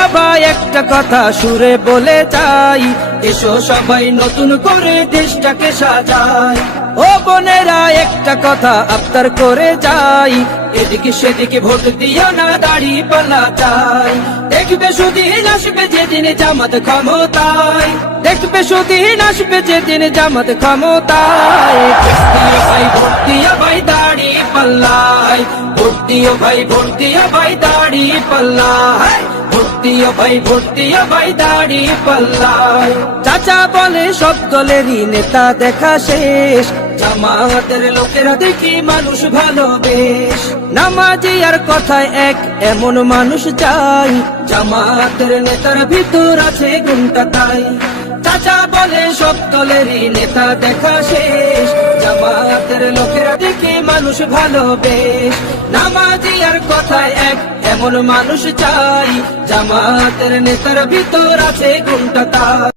বোনেরা ভাই একটা কথা সুরে বলে যাই, এসো সবাই নতুন করে দেশটাকে সাজাই। ও বোনেরা একটা কথা আবদার করে যাই, এদিকে সেদিকে ভোট দিও না, দাড়ি পাল্লা চাই। দেখবে সুদিন আসবে যেদিন জামাত ক্ষমতায়, দেখবে সুদিন আসবে যেদিন জামাত ক্ষমতায়। ভোট দিও ভাই দাড়ি পাল্লায়, ভোট দিও ভাই, ভোট দিও ভাই দাড়ি পাল্লায়, ভোট দিও ভাই, ভোট দিও ভাই দাড়ি পাল্লায়। চাচা বলে সব দলেরই নেতা দেখা শেষ, জামাতের লোকেরা দেখি মানুষ ভালো বেশ। নামাজি আর কথায় এক এমন মানুষ চাই, জামাতের নেতার ভিতর আছে গুণটা তাই। চাচা বলে সব দলেরই নেতা দেখা শেষ, জামাতের লোকেরা দেখি মানুষ ভালো বেশ। নামাজি আর কথায় এক এমন মানুষ চাই, জামাতের নেতার ভিতর আছে গুণটা তাই।